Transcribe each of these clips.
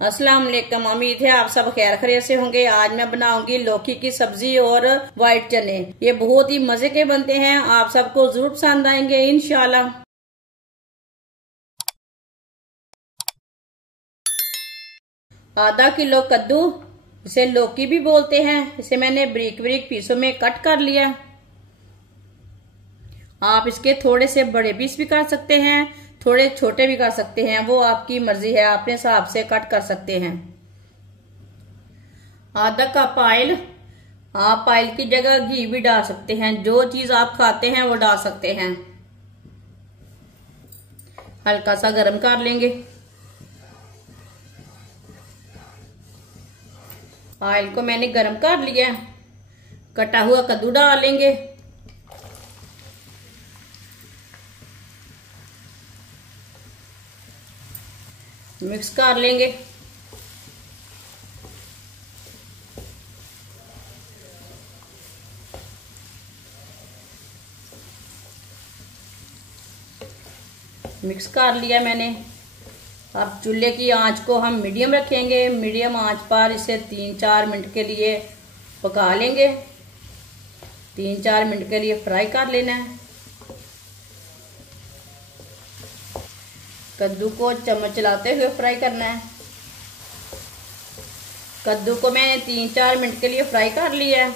अस्सलाम वालेकुम। उम्मीद है आप सब खैर खैरियत से होंगे। आज मैं बनाऊंगी लौकी की सब्जी और व्हाइट चने। ये बहुत ही मजे के बनते हैं, आप सबको जरूर पसंद आएंगे इंशाल्लाह। आधा किलो कद्दू, इसे लौकी भी बोलते हैं, इसे मैंने बारीक बारीक पीसों में कट कर लिया। आप इसके थोड़े से बड़े पीस भी कर सकते हैं, थोड़े छोटे भी कर सकते हैं, वो आपकी मर्जी है, अपने हिसाब से कट कर सकते हैं। आधा कप ऑयल, आप ऑयल की जगह घी भी डाल सकते हैं, जो चीज आप खाते हैं वो डाल सकते हैं। हल्का सा गर्म कर लेंगे। ऑयल को मैंने गर्म कर लिया। कटा हुआ कद्दू डाल लेंगे। मिक्स कर लेंगे। मिक्स कर लिया मैंने। अब चूल्हे की आंच को हम मीडियम रखेंगे। मीडियम आंच पर इसे 3-4 मिनट के लिए पका लेंगे। 3-4 मिनट के लिए फ्राई कर लेना है। कद्दू को चम्मच चलाते हुए फ्राई करना है। कद्दू को मैंने 3-4 मिनट के लिए फ्राई कर लिया है।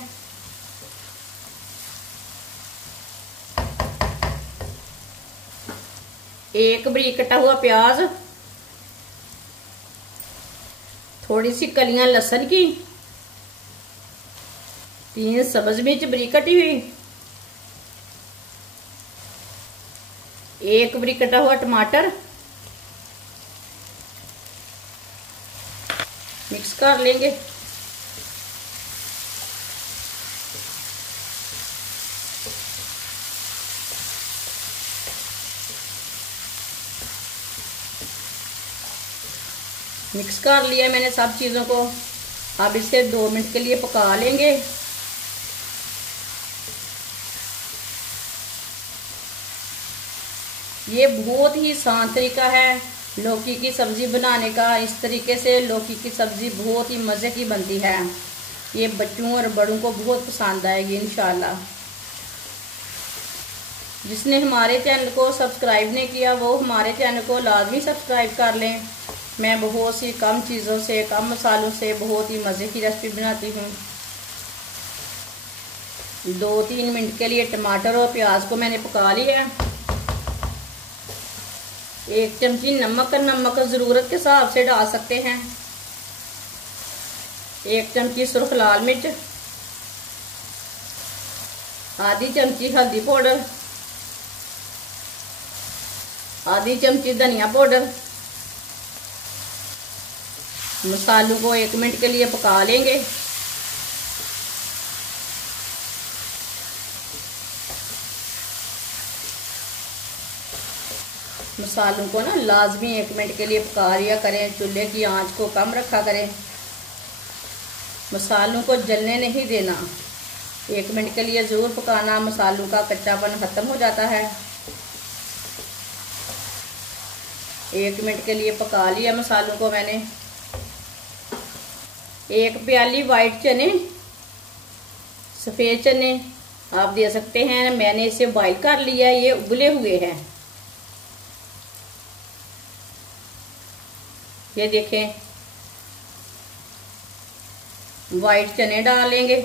एक बारीक कटा हुआ प्याज, थोड़ी सी कलियां लहसुन की, 3 सब्ज मिर्च बारीक कटी हुई, एक बारीक कटा हुआ टमाटर, मिक्स कर लेंगे। मिक्स कर लिया मैंने सब चीजों को। अब इसे 2 मिनट के लिए पका लेंगे। ये बहुत ही आसान तरीका है लौकी की सब्जी बनाने का। इस तरीके से लौकी की सब्जी बहुत ही मजे की बनती है। ये बच्चों और बड़ों को बहुत पसंद आएगी इंशाल्लाह। जिसने हमारे चैनल को सब्सक्राइब नहीं किया वो हमारे चैनल को लाजमी सब्सक्राइब कर लें। मैं बहुत सी कम चीज़ों से, कम मसालों से बहुत ही मज़े की रेसिपी बनाती हूँ। 2-3 मिनट के लिए टमाटर और प्याज को मैंने पका लिया। 1 चमची नमक ज़रूरत के हिसाब से डाल सकते हैं। 1 चमची सुर्ख लाल मिर्च, आधी चमची हल्दी पाउडर, आधी चमची धनिया पाउडर। मसालों को 1 मिनट के लिए पका लेंगे। मसालों को ना लाजमी 1 मिनट के लिए पका लिया करें। चूल्हे की आंच को कम रखा करें। मसालों को जलने नहीं देना। 1 मिनट के लिए ज़रूर पकाना, मसालों का कच्चापन ख़त्म हो जाता है। 1 मिनट के लिए पका लिया मसालों को मैंने। 1 प्याली वाइट चने, सफ़ेद चने आप दे सकते हैं। मैंने इसे बॉईल कर लिया, ये उबले हुए हैं। ये देखें, वाइट चने डालेंगे,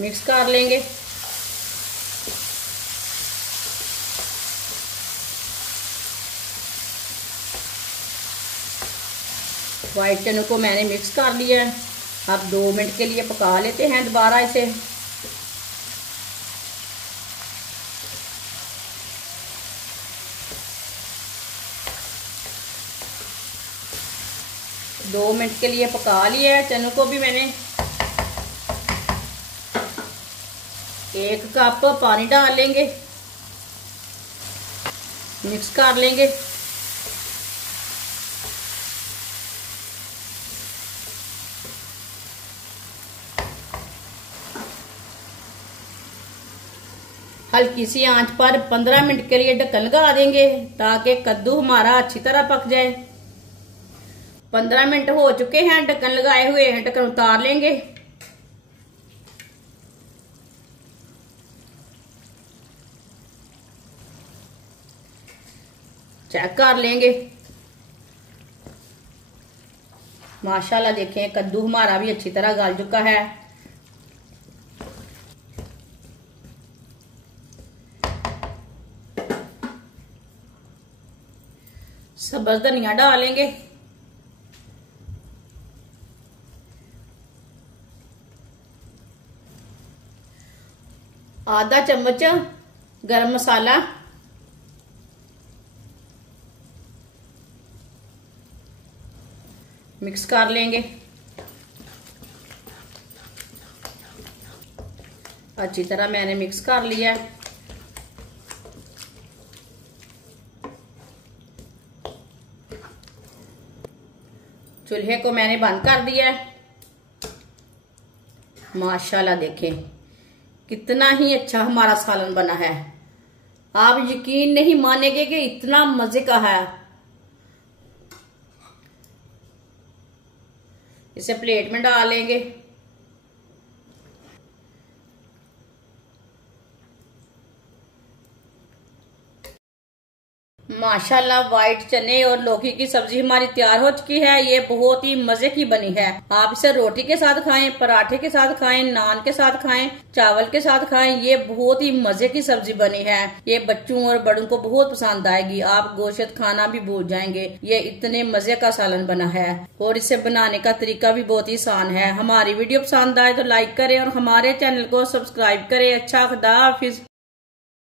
मिक्स कर लेंगे। वाइट चनों को मैंने मिक्स कर लिया है। अब 2 मिनट के लिए पका लेते हैं दोबारा इसे। दो मिनट के लिए पका लिया है। चनों को भी मैंने 1 कप पानी डाल लेंगे, मिक्स कर लेंगे। हल्की सी आंच पर 15 मिनट के लिए ढक्कन लगा देंगे ताकि कद्दू हमारा अच्छी तरह पक जाए। 15 मिनट हो चुके हैं, ढक्कन लगाए हुए हैं, ढक्कन उतार लेंगे। चेक कर लेंगे। माशाल्लाह देखें कद्दू हमारा भी अच्छी तरह गल चुका है। सब्ज धनिया डालेंगे, आधा चम्मच गरम मसाला, मिक्स कर लेंगे। अच्छी तरह मैंने मिक्स कर लिया है। चूल्हे को मैंने बंद कर दिया है। माशाल्लाह देखें कितना ही अच्छा हमारा सालन बना है। आप यकीन नहीं मानेंगे कि इतना मजे का है। इसे प्लेट में डालेंगे। माशाल्लाह व्हाइट चने और लौकी की सब्जी हमारी तैयार हो चुकी है। ये बहुत ही मजे की बनी है। आप इसे रोटी के साथ खाएं, पराठे के साथ खाएं, नान के साथ खाएं, चावल के साथ खाएं। ये बहुत ही मजे की सब्जी बनी है। ये बच्चों और बड़ों को बहुत पसंद आएगी। आप गोश्त खाना भी भूल जाएंगे। ये इतने मजे का सालन बना है और इसे बनाने का तरीका भी बहुत ही आसान है। हमारी वीडियो पसंद आए तो लाइक करें और हमारे चैनल को सब्सक्राइब करें। अच्छा खुदा हाफिज।